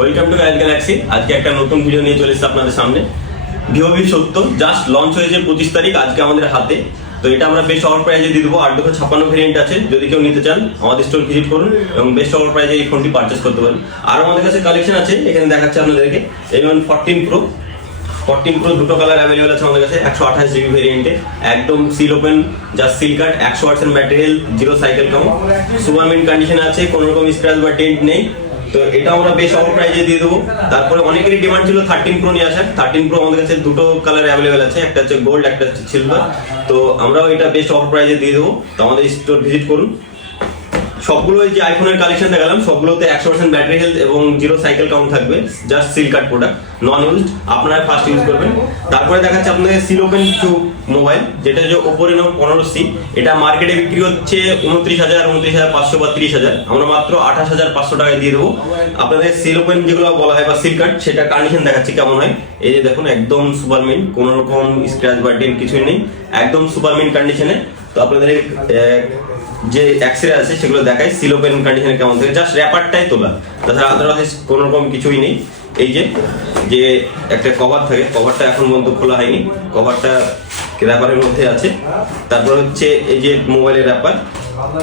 Welcome to guide Galaxy. আজকে একটা নতুন ভিডিও নিয়ে চলে এসেছি আপনাদের সামনে। ভিভো ভি70 জাস্ট লঞ্চ হয়েছে 25 তারিখ, আজকে আমাদের হাতে। তো এটা আমরা বেস্ট অফার প্রাইজে দিয়ে দেবো। 856 ভেরিয়েন্ট আছে, যদি কেউ নিতে চান আমাদের স্টোর ভিজিট করুন এবং বেস্ট অফার প্রাইজে এই ফোনটি পারচেস করতে পারেন। আর আমাদের কাছে কালেকশন আছে, এখানে দেখাচ্ছে আপনাদেরকে। A1 14 Pro দুটো কালার অ্যাভেলেবল আছে আমাদের কাছে। 128 জিবি ভেরিয়েন্টে, একদম সিল ওপেন, জাস্ট সিল কাট, 100% material, zero cycle count, super mint কন্ডিশনে আছে, কোনো রকম স্ক্র্যাচ বা ডেন্ট নেই। তো এটা আমরা বেশ অফার প্রাইজে দিয়ে দেবো। তারপরে অনেকেরই ডিমান্ড ছিল 13 Pro নিয়ে আসার। 13 Pro আমাদের কাছে দুটো কালার অ্যাভেলেবেল আছে, একটা হচ্ছে গোল্ড, একটা হচ্ছে সিলভার। তো আমরাও এটা বেশ অফার প্রাইজে দিয়ে দেবো। তো আমাদের স্টোর ভিজিট করুন। সবগুলো যে আইফোনের কালেকশন দেখালাম সবগুলোতে 100% ব্যাটারি হেলথ এবং জিরো সাইকেল কাউন্ট থাকবে। জাস্ট সিল কাট প্রোডাক্ট, নন ইউজড, আপনারা ফার্স্ট ইউজ করবেন। তারপরে দেখাচ্ছে আপনাদের সিল ওপেন টু মোবাইল, যেটা যে ওপো রেনো 15C। এটা মার্কেটে বিক্রি হচ্ছে 29,000, 29,500 বা 30,000। আমরা মাত্র 28,500 টাকায় দিয়ে দেবো। আপনাদের সিল ওপেন যেগুলো বলা হয় বা সিল কাট, সেটা কন্ডিশন দেখাচ্ছি কেমন হয়। এই যে দেখুন, একদম সুপার মিন্ট, কোনো রকম স্ক্র্যাচ বা ডেন্ট কিছুই নেই, একদম সুপার মিন্ট কন্ডিশনে। তো আপনাদের যে এক্সরে আছে সেগুলো দেখায় সিল ওপেন কন্ডিশনে কেমন থাকে। জাস্ট র্যাপারটাই তোলা, তাছাড়া আদারওয়াইজ কোনো রকম কিছুই নেই। এই যে একটা কভার থাকে, কভারটা এখন পর্যন্ত খোলা হয়নি, কভারটা র্যাপারের মধ্যে আছে। তারপর হচ্ছে এই যে মোবাইলের র্যাপার,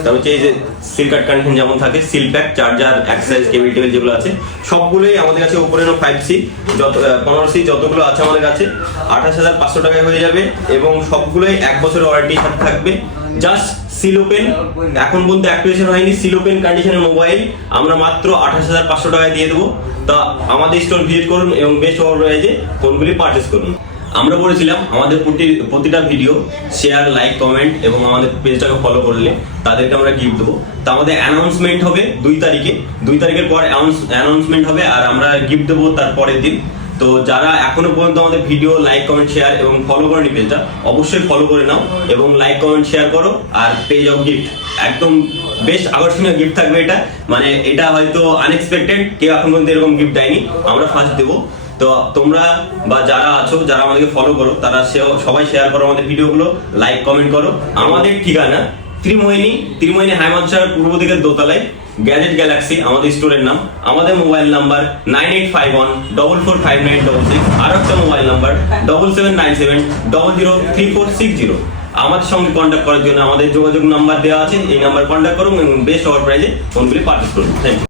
তারপর হচ্ছে এই যে সিল কাট কন্ডিশন যেমন থাকে, সিল প্যাক, চার্জার, এক্সারসাইজ কেবল টেবিল যেগুলো আছে সবগুলোই আমাদের কাছে ওপো রেনো 5C, 15C যতগুলো আছে আমাদের কাছে 28,500 টাকায় হয়ে যাবে এবং সবগুলোই 1 বছরের ওয়ারেন্টির সাথে থাকবে। জাস্ট সিল ওপেন, এখন পর্যন্ত অ্যাক্টিভেশন হয়নি, সিল ওপেন কন্ডিশনের মোবাইল আমরা মাত্র 28,500 টাকায় দিয়ে দেবো। তা আমাদের স্টোর ভিজিট করুন এবং বেস্ট অফার প্রাইজে ফোনগুলি পারচেস করুন। আমরা বলেছিলাম আমাদের প্রতিটা ভিডিও শেয়ার, লাইক, কমেন্ট এবং আমাদের পেজটাকে ফলো করলে তাদেরকে আমরা গিফট দেবো। তো আমাদের অ্যানাউন্সমেন্ট হবে 2 তারিখে। 2 তারিখের পর অ্যানাউন্সমেন্ট হবে আর আমরা গিফট দেবো তার পরের দিন। তো যারা এখনো পর্যন্ত আমাদের ভিডিও লাইক, কমেন্ট, শেয়ার এবং ফলো করেনি পেজটা, অবশ্যই ফলো করে নাও এবং লাইক, কমেন্ট, শেয়ার করো। আর পেজ অফ গিফট, একদম বেশ আকর্ষণীয় গিফট থাকবে এটা। মানে এটা হয়তো আনএক্সপেক্টেড, কেউ এখন পর্যন্ত এরকম গিফট দেয়নি, আমরা ফার্স্ট দেবো। তো তোমরা বা যারা আছো, যারা আমাদেরকে ফলো করো, তারা সবাই শেয়ার করো আমাদের ভিডিওগুলো, লাইক, কমেন্ট করো। আমাদের ঠিকানা ত্রিমোহিনী হাইমাদশার পূর্ব দিকের দোতলায়, গ্যাজেট গ্যালাক্সি আমাদের স্টোরের নাম। আমাদের মোবাইল নাম্বার 9851445966। আর একটা মোবাইল নাম্বার 7797003460। আমাদের সঙ্গে কন্ট্যাক্ট করার জন্য আমাদের যোগাযোগ নাম্বার দেওয়া আছে, এই নাম্বার কন্ট্যাক্ট করুন এবং বেস্ট অফার প্রাইজে ফোনগুলি পারচেস করুন। Thank you.